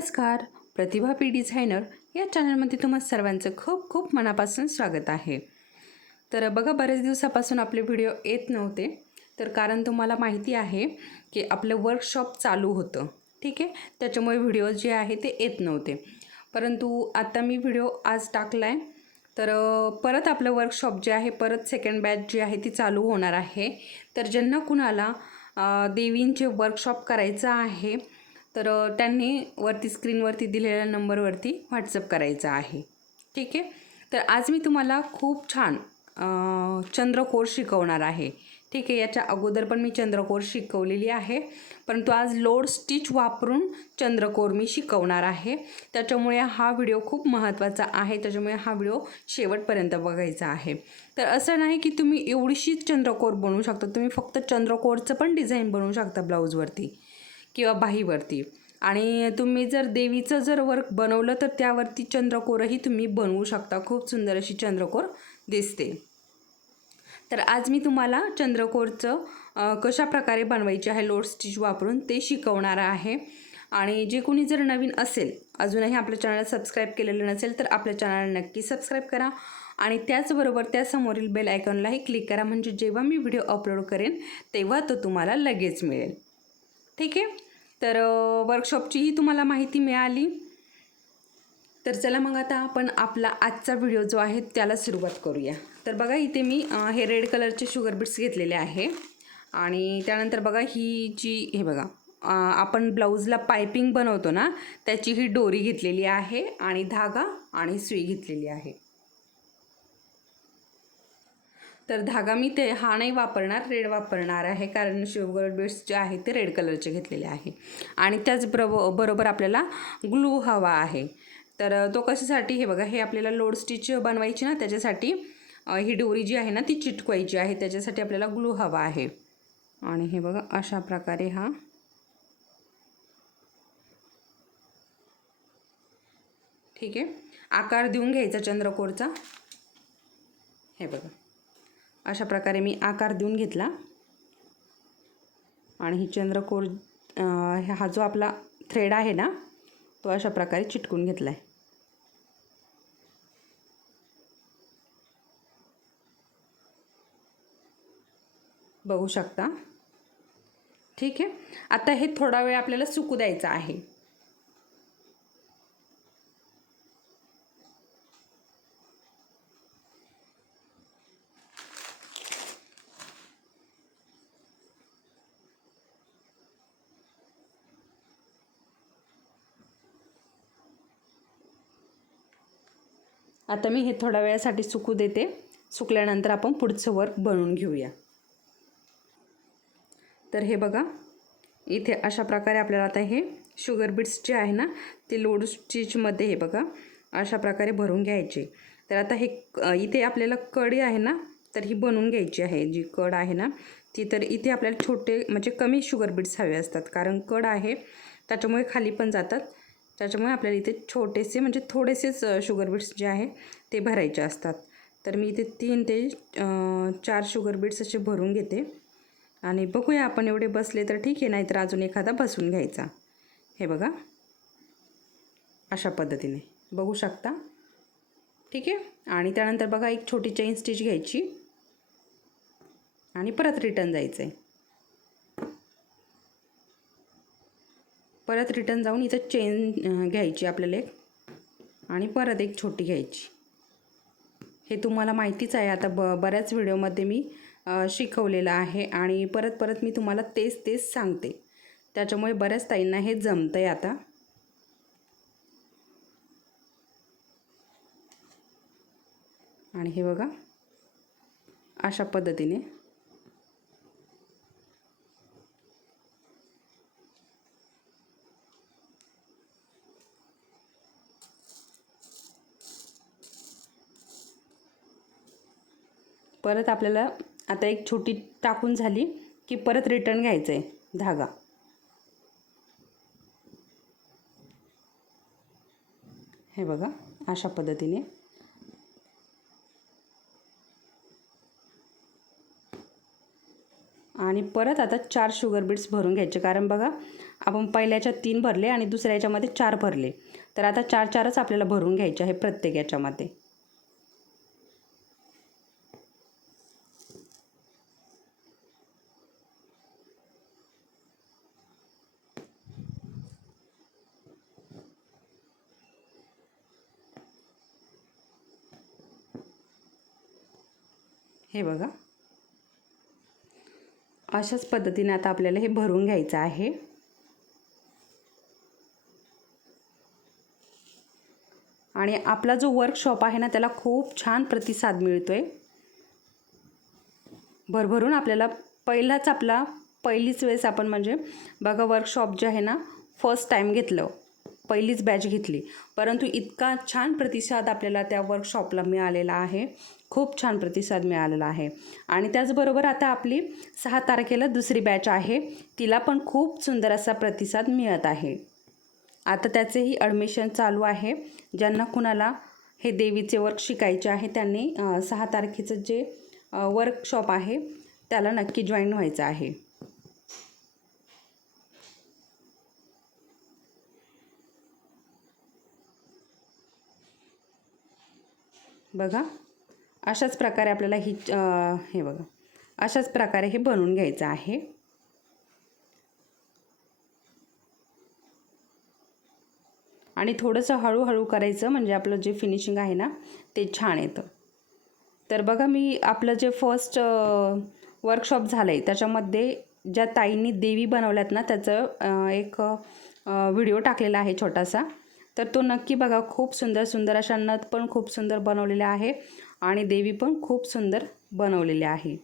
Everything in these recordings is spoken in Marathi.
नमस्कार. प्रतिभा पी डिझायनर या चॅनलमध्ये तुम्हा सर्वांचं खूप खूप मनापासून स्वागत आहे. तर बघा बरेच दिवसापासून आपले व्हिडिओ येत नव्हते तर कारण तुम्हाला माहिती आहे की आपलं वर्कशॉप चालू होतं ठीक आहे? त्याच्यामुळे व्हिडिओ जे आहे ते येत नव्हते. परंतु आता मी व्हिडिओ आज टाकला आहे तर परत आपलं वर्कशॉप जे आहे परत सेकंड बॅच जी आहे ती चालू होणार आहे. तर ज्यांना कुणाला देवींचे वर्कशॉप करायचं आहे तर त्यांनी वरती स्क्रीनवरती दिलेल्या नंबरवरती व्हॉट्सअप करायचा आहे. ठीक आहे? तर आज मी तुम्हाला खूप छान चंद्रकोर शिकवणार आहे. ठीक आहे? याच्या अगोदर पण मी चंद्रकोर शिकवलेली आहे. परंतु आज लोड स्टिच वापरून चंद्रकोर मी शिकवणार आहे. त्याच्यामुळे हा व्हिडिओ खूप महत्त्वाचा आहे. त्याच्यामुळे हा व्हिडिओ शेवटपर्यंत बघायचा आहे. तर असं नाही की तुम्ही एवढीशीच चंद्रकोर बनवू शकता. तुम्ही फक्त चंद्रकोरचं पण डिझाईन बनवू शकता ब्लाऊजवरती. किंवा बाहीवरती. आणि तुम्ही जर देवीचं जर वर्क बनवलं तर त्यावरती चंद्रकोरही तुम्ही बनवू शकता. खूप सुंदर अशी चंद्रकोर दिसते. तर आज मी तुम्हाला चंद्रकोरचं कशा प्रकारे बनवायचे आहे लोड स्टिच वापरून ते शिकवणार आहे. आणि जे कोणी जर नवीन असेल अजूनही आपल्या चॅनल सबस्क्राईब केलेलं नसेल तर आपल्या चॅनलला नक्की सबस्क्राईब करा. आणि त्याचबरोबर त्यासमोरील बेल आयकॉनलाही क्लिक करा. म्हणजे जेव्हा मी व्हिडिओ अपलोड करेन तेव्हा तो तुम्हाला लगेच मिळेल. ठीक आहे? तर वर्कशॉपचीही तुम्हाला माहिती मिळाली. तर चला मग आता आपण आपला आजचा व्हिडिओ जो आहे त्याला सुरुवात करूया. तर बघा इथे मी हे रेड कलरचे शुगर बीट्स घेतलेले आहे. आणि त्यानंतर बघा ही जी हे बघा आपण ब्लाऊजला पायपिंग बनवतो ना त्याची ही डोरी घेतलेली आहे आणि धागा आणि सुई घेतलेली आहे. तर धागा मी ते हा नाही वापरणार रेड वापरणार आहे. कारण शुगर बीट्स जे आहे ते रेड कलरचे घेतलेले आहे. आणि त्याचबरोबर बरोबर आपल्याला ग्लू हवा आहे. तर तो कशासाठी? हे बघा हे आपल्याला लोड स्टिच बनवायची ना त्याच्यासाठी ही डोरी जी आहे ना ती चिटकवायची आहे. त्याच्यासाठी आपल्याला ग्लू हवा आहे. आणि हे बघा अशा प्रकारे हा ठीक आहे. आकार देऊन घ्यायचा चंद्रकोरचा. हे बघा. अशा प्रकारे मी आकार देऊन घेतला. आणि ही चंद्रकोर हा जो आपला थ्रेड आहे ना तो अशा प्रकारे चिटकून घेतला आहे बघू शकता. ठीक आहे? आता हे थोडा वेळ आपल्याला सुकू द्यायचं आहे. आता मी हे थोड्या वेळासाठी सुकू देते. सुकल्यानंतर आपण पुढचं वर्क बनवून घेऊया. तर हे बघा इथे अशा प्रकारे आपल्याला आता हे शुगर बीट्स जे आहे ना ते लोड स्टिचमध्ये हे बघा अशा प्रकारे भरून घ्यायचे. तर आता हे इथे आपल्याला कडी आहे ना तर ही बनवून घ्यायची आहे. जी कड आहे ना ती तर इथे आपल्याला छोटे म्हणजे कमी शुगर बीट्स हवे असतात. कारण कड आहे त्याच्यामुळे खाली पण जातात. त्याच्यामुळे आपल्याला इथे छोटेसे म्हणजे थोडेसेच शुगर बीट्स जे आहे ते भरायचे असतात. तर मी इथे तीन ते चार शुगर बीट्स असे भरून घेते. आणि बघूया आपण एवढे बसले तर ठीक आहे नाहीतर अजून एखादा बसून घ्यायचा. हे बघा. अशा पद्धतीने. बघू शकता? ठीक आहे? आणि त्यानंतर बघा एक छोटी चेन स्टिच घ्यायची. आणि परत रिटर्न जायचं आहे परत रिटर्न जाऊन इथं चेन घ्यायची आपल्याला एक. आणि परत एक छोटी घ्यायची. हे तुम्हाला माहितीच आहे. आता ब बऱ्याच व्हिडिओमध्ये मी शिकवलेलं आहे आणि परत परत मी तुम्हाला तेच तेच सांगते. त्याच्यामुळे बऱ्याच ताईंना हे जमतं आहे आता. आणि हे बघा अशा पद्धतीने. परत आपल्याला आता एक छोटी टाकून झाली की परत रिटर्न घ्यायचं आहे धागा. हे बघा अशा पद्धतीने. आणि परत आता चार शुगर बीट्स भरून घ्यायचे. कारण बघा आपण पहिल्याच्या तीन भरले आणि दुसऱ्या याच्यामध्ये चार भरले. तर आता चार चारच आपल्याला भरून घ्यायचे आहे प्रत्येक याच्यामध्ये. हे बघा. अशाच पद्धतीने आता आपल्याला हे भरून घ्यायचं आहे. आणि आपला जो वर्कशॉप आहे ना त्याला खूप छान प्रतिसाद मिळतो आहे भरभरून आपल्याला पहिलाच आपला पहिलीच वेळेस आपण म्हणजे बघा वर्कशॉप जे आहे ना फर्स्ट टाईम घेतलं. पहिलीच बॅच घेतली. परंतु इतका छान प्रतिसाद आपल्याला त्या वर्कशॉपला मिळालेला आहे. खूप छान प्रतिसाद मिळालेला आहे. आणि त्याचबरोबर आता आपली सहा तारखेला दुसरी बॅच आहे. तिला पण खूप सुंदर असा प्रतिसाद मिळत आहे. आता त्याचेही ॲडमिशन चालू आहे. ज्यांना कुणाला हे देवीचे वर्क शिकायचे आहे त्यांनी सहा तारखेचं जे वर्कशॉप आहे त्याला नक्की जॉईन व्हायचं आहे. बघा. अशाच प्रकारे आपल्याला ही हे बघा. अशाच प्रकारे हे बनवून घ्यायचं आहे. आणि थोडंसं हळूहळू करायचं म्हणजे आपलं जे फिनिशिंग आहे ना ते छान येतं. तर बघा मी आपलं जे फर्स्ट वर्कशॉप झालं आहे त्याच्यामध्ये ज्या ताईंनी देवी बनवल्यात ना त्याचं एक व्हिडिओ टाकलेला आहे छोटासा. तर तो नक्की बघा खूप सुंदर सुंदर अशा नथ पण खूप सुंदर बनवलेल्या आहे आणि देवी पण खूप सुंदर बनवलेली आहे.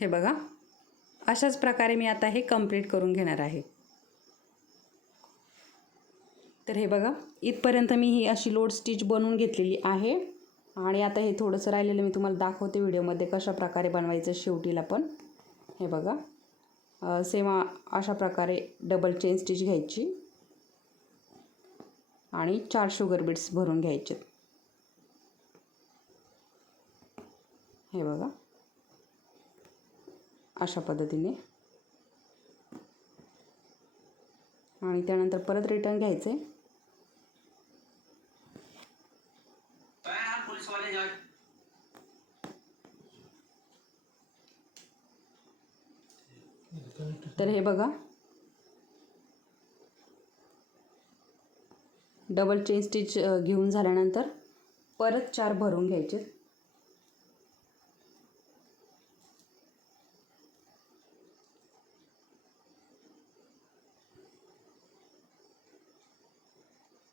हे बघा अशाच प्रकारे मी आता हे कंप्लीट करून घेणार आहे. तर हे बघा इथपर्यंत मी ही अशी लोड स्टिच बनवून घेतलेली आहे. आणि आता हे थोडंसं राहिलेलं मी तुम्हाला दाखवते व्हिडिओमध्ये कशा प्रकारे बनवायचं शेवटीला पण. हे बघा सेम अशा प्रकारे डबल चेन स्टिच घ्यायची. आणि चार शुगर बीट्स भरून घ्यायचे. हे बघा अशा पद्धतीने. आणि त्यानंतर परत रिटर्न घ्यायचं. आहे तर हे बघा. डबल चेन स्टिच घेऊन झाल्यानंतर परत चार भरून घ्यायचे.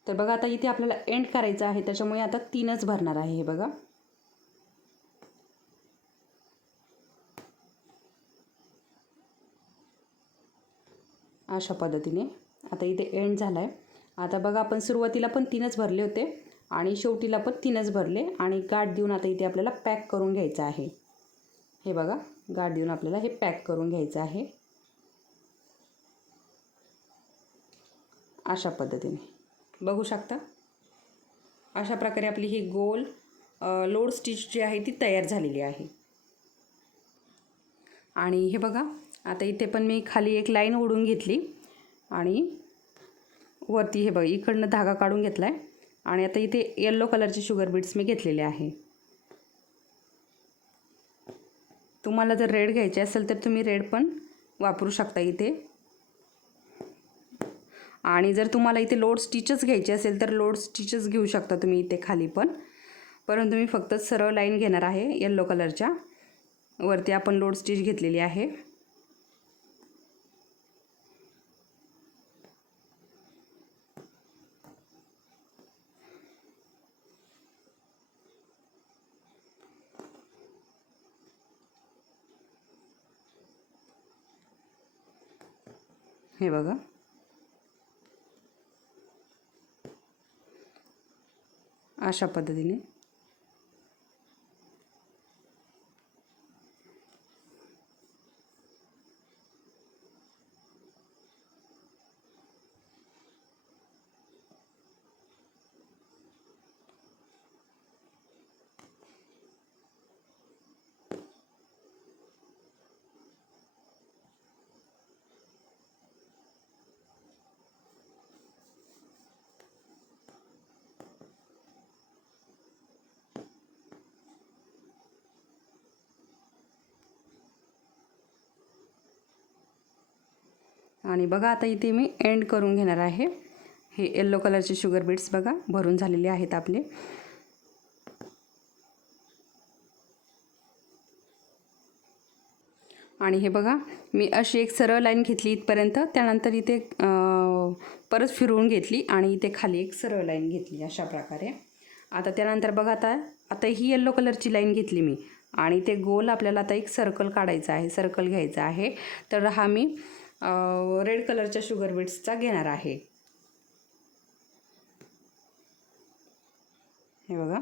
तर बघा आता इथे आपल्याला एंड करायचं आहे त्याच्यामुळे आता तीनच भरणार आहे हे बघा. अशा पद्धतीने. आता इथे एंड झाला आहे आता बघा आपण सुरुवातीला पण तीनच भरले होते आणि शेवटीला पण तीनच भरले आणि गाठ देऊन आता इथे आपल्याला पॅक करून घ्यायचं आहे. हे बघा गाठ देऊन आपल्याला हे पॅक करून घ्यायचं आहे. अशा पद्धतीने. बघू शकता? अशा प्रकारे आपली ही गोल लोड स्टिच जी आहे ती तयार झालेली आहे. आणि हे बघा आता इथे पण मी खाली एक लाईन ओढून घेतली. आणि वरती हे बघ इकडनं धागा काढून घेतला आहे आणि आता इथे येल्लो कलरचे शुगर बीट्स मी घेतलेले आहे. तुम्हाला जर रेड घ्यायचे असेल तर तुम्ही रेड पण वापरू शकता इथे. आणि जर तुम्हाला इथे लोड स्टिचच घ्यायचे असेल तर लोड स्टिचच घेऊ शकता तुम्ही इथे खाली पण. परंतु मी फक्त सरळ लाईन घेणार आहे येल्लो कलरच्या वरती आपण लोड स्टिच घेतलेली आहे. हे बघा अशा आणि बघा आता इथे मी एंड करून घेणार आहे. हे येल्लो कलरचे शुगर बीट्स बघा भरून झालेले आहेत आपले. आणि हे बघा मी अशी एक सरळ लाईन घेतली इथपर्यंत त्यानंतर इथे परत फिरवून घेतली आणि इथे खाली एक सरळ लाईन घेतली अशा प्रकारे. आता त्यानंतर बघा आता आता ही येल्लो कलरची लाईन घेतली मी. आणि ते गोल आपल्याला आता एक सर्कल काढायचं आहे सर्कल घ्यायचं आहे. तर हा मी रेड कलरच्या शुगर बीट्सचा घेणार आहे. हे बघा.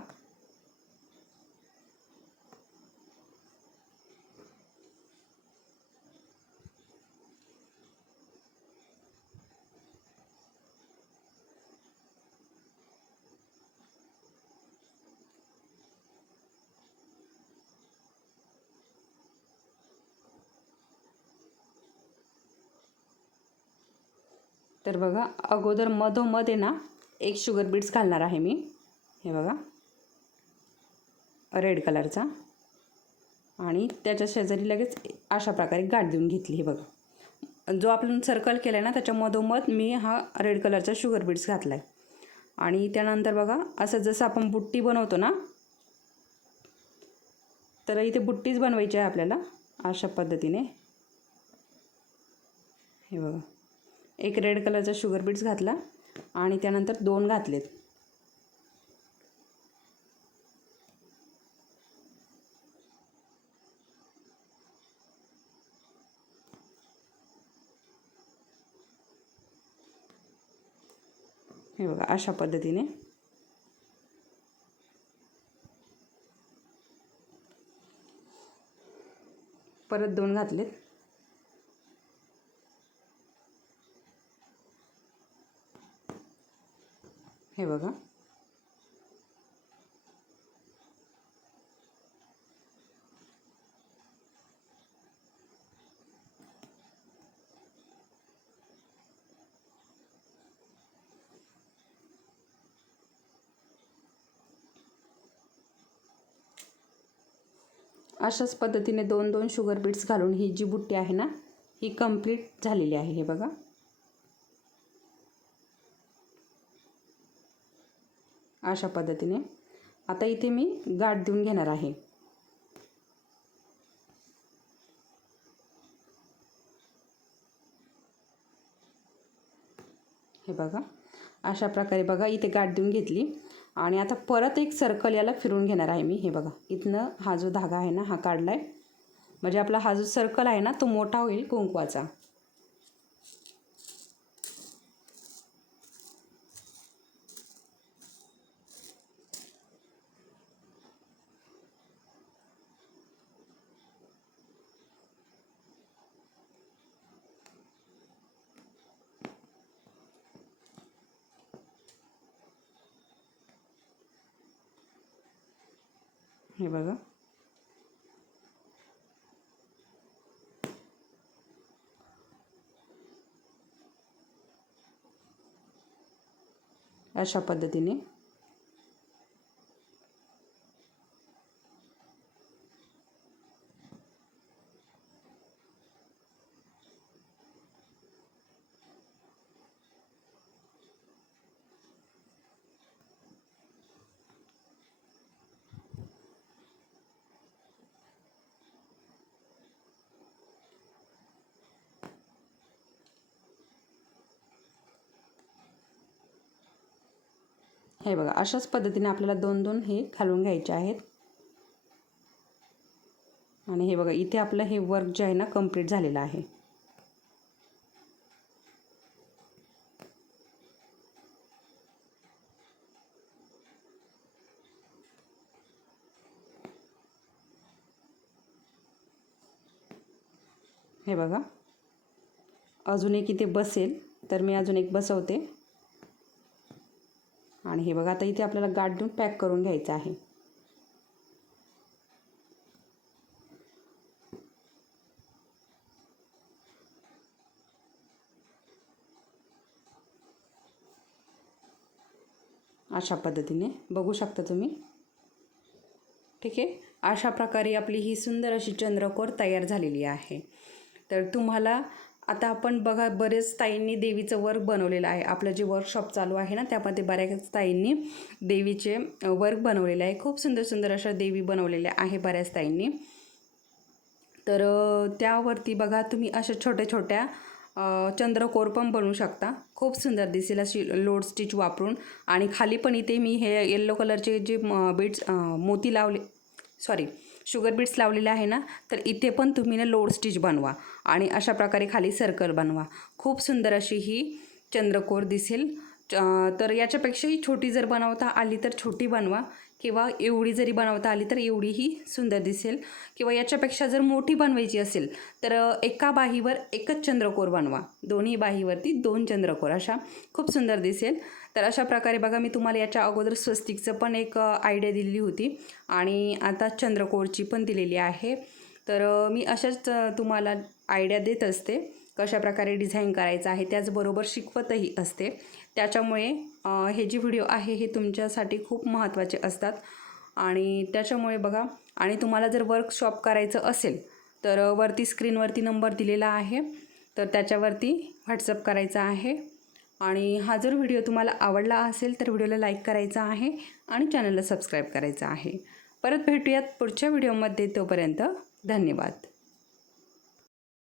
तर बघा अगोदर मधोमध आहे ना एक शुगर बीट्स घालणार आहे मी. हे बघा रेड कलरचा आणि त्याच्या शेजारी लगेच अशा प्रकारे गाठ देऊन घेतली हे बघा. जो आपण सर्कल केला आहे ना त्याच्या मधोमध मी हा रेड कलरचा शुगर बीट्स घातला आहे आणि त्यानंतर बघा असं जसं आपण बुट्टी बनवतो ना तर इथे बुट्टीच बनवायची आहे आपल्याला अशा पद्धतीने. हे बघा. एक रेड कलरचा शुगर बीट्स घातला आणि त्यानंतर दोन घातलेत. हे बघा अशा पद्धतीने. परत दोन घातलेत हे बघा. अशाच पद्धतीने दोन दोन शुगर बीट्स घालून ही जी बुट्टी आहे ना ही कंप्लीट झालेली आहे हे बघा. अशा पद्धतीने. आता इथे मी गाठ देऊन घेणार आहे. हे बघा. अशा प्रकारे बघा इथे गाठ देऊन घेतली. आणि आता परत एक सर्कल याला फिरून घेणार आहे मी. हे बघा. इथनं हा जो धागा आहे ना हा काढला आहे म्हणजे आपला हा जो सर्कल आहे ना तो मोठा होईल कुंकवाचा. हे बघा. अशा पद्धतीने हे बघा अशाच पद्धतीने आपल्याला दोन दोन हे घालून घ्यायचे आहेत. आणि हे बघा इथे आपलं हे वर्क जे आहे ना कंप्लीट झालेलं आहे. हे बघा अजून एक इथे बसेल तर मी अजून एक बसवते. आणि हे बघा आता इथे आपल्याला गाठ देऊन पॅक करून घ्यायचं आहे. अशा पद्धतीने बघू शकता तुम्ही. ठीक आहे? अशा प्रकारे आपली ही सुंदर अशी चंद्रकोर तयार झालेली आहे. तर तुम्हाला आता आपण बघा बरेच ताईंनी देवीचं वर्क बनवलेलं आहे. आपलं जे वर्कशॉप चालू आहे ना त्यामध्ये बऱ्याच ताईंनी देवीचे वर्क बनवलेले आहे. खूप सुंदर सुंदर अशा देवी बनवलेल्या आहे बऱ्याच ताईंनी. तर त्यावरती बघा तुम्ही अशा छोट्या छोट्या चंद्रकोर पण बनवू शकता. खूप सुंदर दिसेल अशी लोड स्टिच वापरून. आणि खाली पण इथे मी हे येल्लो कलरचे जे बीड्स मोती लावले सॉरी शुगर बीट्स लावलेले आहे ना तर इथे पण तुम्ही ना लोड स्टिच बनवा आणि अशा प्रकारे खाली सर्कल बनवा. खूप सुंदर अशी ही चंद्रकोर दिसेल. च- तर याच्यापेक्षाही छोटी जर बनवता आली तर छोटी बनवा. किंवा एवढी जरी बनवता आली तर एवढीही सुंदर दिसेल. किंवा याच्यापेक्षा जर मोठी बनवायची असेल तर एका बाहीवर एकच चंद्रकोर बनवा. दोन्ही बाहीवरती दोन चंद्रकोर अशा खूप सुंदर दिसेल. तर अशा प्रकारे बघा मी तुम्हाला याच्या अगोदर स्वस्तिकचं पण एक आयडिया दिलेली होती आणि आता चंद्रकोरची पण दिलेली आहे. तर मी अशाच तुम्हाला आयडिया देत असते. कशा प्रकारे डिझाईन करायचं आहे त्याचबरोबर शिकवतही असते. त्याच्यामुळे हे जे व्हिडिओ आहे हे तुमच्यासाठी खूप महत्त्वाचे असतात. आणि त्याच्यामुळे बघा आणि तुम्हाला जर वर्कशॉप करायचं असेल तर वरती स्क्रीनवरती नंबर दिलेला आहे. तर त्याच्यावरती व्हॉट्सअप करायचा आहे. आणि हा जर व्हिडिओ तुम्हाला आवडला असेल तर व्हिडिओला लाईक करायचा आहे आणि चॅनलला सबस्क्राईब करायचं आहे. परत भेटूयात पुढच्या व्हिडिओमध्ये. तोपर्यंत धन्यवाद.